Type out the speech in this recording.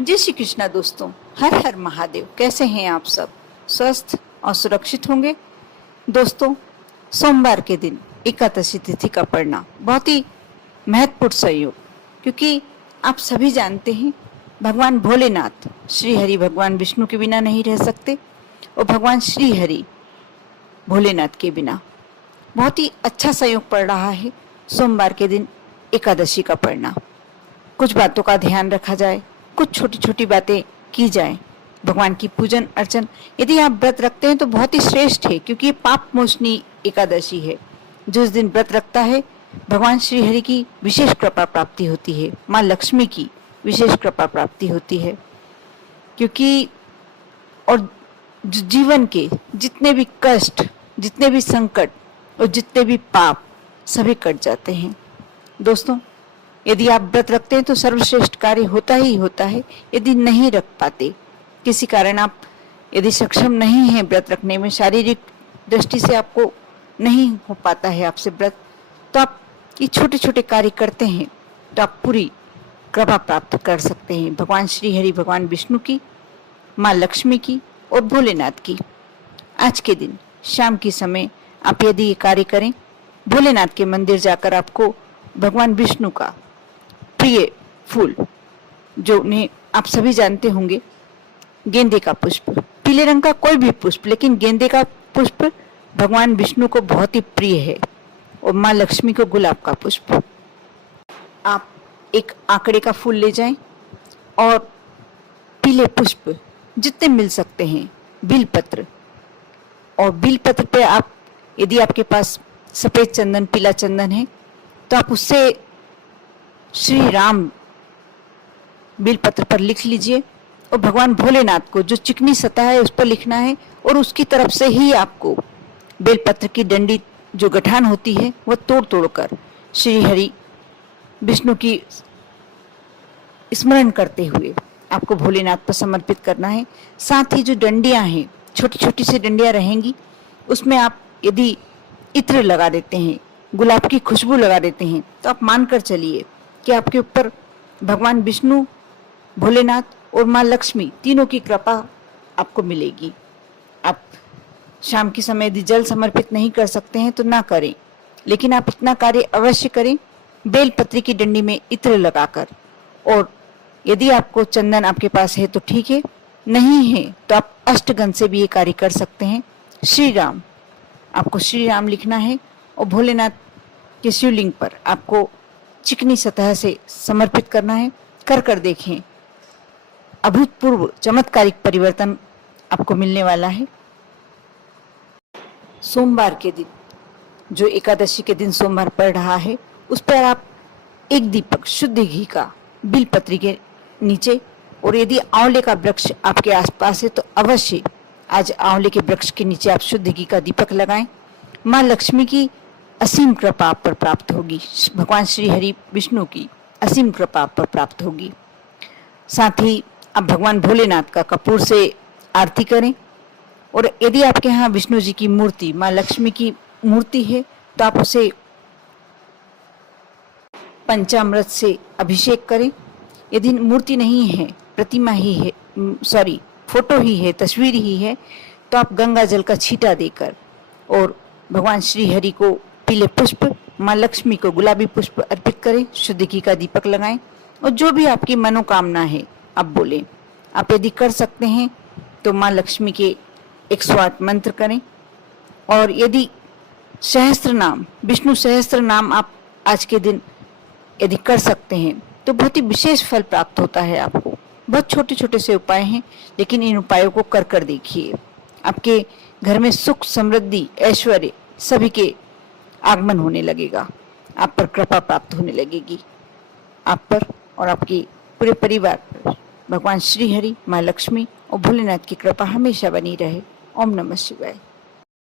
जय श्री कृष्णा दोस्तों, हर हर महादेव। कैसे हैं आप सब? स्वस्थ और सुरक्षित होंगे। दोस्तों, सोमवार के दिन एकादशी तिथि का पड़ना बहुत ही महत्वपूर्ण संयोग, क्योंकि आप सभी जानते हैं भगवान भोलेनाथ श्री हरि भगवान विष्णु के बिना नहीं रह सकते और भगवान श्री हरि भोलेनाथ के बिना। बहुत ही अच्छा संयोग पड़ रहा है सोमवार के दिन एकादशी का पड़ना। कुछ बातों का ध्यान रखा जाए, कुछ छोटी छोटी बातें की जाएं, भगवान की पूजन अर्चन यदि आप व्रत रखते हैं तो बहुत ही श्रेष्ठ है, क्योंकि ये पाप मोचनी एकादशी है। जो इस दिन व्रत रखता है भगवान श्री हरि की विशेष कृपा प्राप्ति होती है, माँ लक्ष्मी की विशेष कृपा प्राप्ति होती है। क्योंकि और जीवन के जितने भी कष्ट, जितने भी संकट और जितने भी पाप सभी कट जाते हैं। दोस्तों, यदि आप व्रत रखते हैं तो सर्वश्रेष्ठ कार्य होता ही होता है। यदि नहीं रख पाते, किसी कारण आप यदि सक्षम नहीं हैं व्रत रखने में, शारीरिक दृष्टि से आपको नहीं हो पाता है आपसे व्रत, तो आप ये छोटे छोटे कार्य करते हैं तो आप पूरी कृपा प्राप्त कर सकते हैं भगवान श्री हरि भगवान विष्णु की, माँ लक्ष्मी की और भोलेनाथ की। आज के दिन शाम के समय आप यदि ये कार्य करें, भोलेनाथ के मंदिर जाकर आपको भगवान विष्णु का प्रिय फूल, जो उन्हें आप सभी जानते होंगे, गेंदे का पुष्प, पीले रंग का कोई भी पुष्प, लेकिन गेंदे का पुष्प भगवान विष्णु को बहुत ही प्रिय है, और माँ लक्ष्मी को गुलाब का पुष्प। आप एक आंकड़े का फूल ले जाएं और पीले पुष्प जितने मिल सकते हैं, बिलपत्र, और बिलपत्र पे आप यदि आपके पास सफेद चंदन, पीला चंदन है तो आप उससे श्री राम बिलपत्र पर लिख लीजिए, और भगवान भोलेनाथ को जो चिकनी सतह है उस पर लिखना है, और उसकी तरफ से ही आपको बेलपत्र की डंडी जो गठान होती है वह तोड़ तोड़कर श्री हरि विष्णु की स्मरण करते हुए आपको भोलेनाथ पर समर्पित करना है। साथ ही जो डंडियां हैं, छोटी छोटी सी डंडियां रहेंगी, उसमें आप यदि इत्र लगा देते हैं, गुलाब की खुशबू लगा देते हैं, तो आप मानकर चलिए कि आपके ऊपर भगवान विष्णु, भोलेनाथ और माँ लक्ष्मी तीनों की कृपा आपको मिलेगी। आप शाम के समय यदि जल समर्पित नहीं कर सकते हैं तो ना करें, लेकिन आप इतना कार्य अवश्य करें, बेलपत्री की डंडी में इत्र लगाकर। और यदि आपको चंदन आपके पास है तो ठीक है, नहीं है तो आप अष्टगंध से भी ये कार्य कर सकते हैं। श्री राम, आपको श्री राम लिखना है और भोलेनाथ के शिवलिंग पर आपको चिकनी सतह से समर्पित करना है। कर कर देखें, अभूतपूर्व चमत्कारिक परिवर्तन आपको मिलने वाला है। सोमवार के दिन, जो एकादशी के दिन सोमवार पड़ रहा है, उस पर आप एक दीपक शुद्ध घी का बिलपत्री के नीचे, और यदि आंवले का वृक्ष आपके आसपास है तो अवश्य आज आंवले के वृक्ष के नीचे आप शुद्ध घी का दीपक लगाएं। माँ लक्ष्मी की असीम कृपा आप पर प्राप्त होगी, भगवान श्री हरि विष्णु की असीम कृपा आप पर प्राप्त होगी। साथ ही आप भगवान भोलेनाथ का कपूर से आरती करें, और यदि आपके यहाँ विष्णु जी की मूर्ति, माँ लक्ष्मी की मूर्ति है, तो आप उसे पंचामृत से अभिषेक करें। यदि मूर्ति नहीं है, प्रतिमा ही है, फोटो ही है, तस्वीर ही है, तो आप गंगा जल का छींटा देकर और भगवान श्री हरि को पीले पुष्प, माँ लक्ष्मी को गुलाबी पुष्प अर्पित करें, शुद्ध घी का दीपक लगाएं, और जो भी आपकी मनोकामना है आप बोलें। आप यदि कर सकते हैं तो माँ लक्ष्मी के 108 मंत्र करें, और यदि सहस्त्र नाम, विष्णु सहस्त्र नाम आप आज के दिन यदि कर सकते हैं तो बहुत ही विशेष फल प्राप्त होता है आपको। बहुत छोटे छोटे से उपाय हैं, लेकिन इन उपायों को कर कर देखिए। आपके घर में सुख, समृद्धि, ऐश्वर्य सभी के आगमन होने लगेगा, आप पर कृपा प्राप्त होने लगेगी। आप पर और आपके पूरे परिवार पर भगवान श्री हरि, माँ लक्ष्मी और भोलेनाथ की कृपा हमेशा बनी रहे। ओम नमः शिवाय।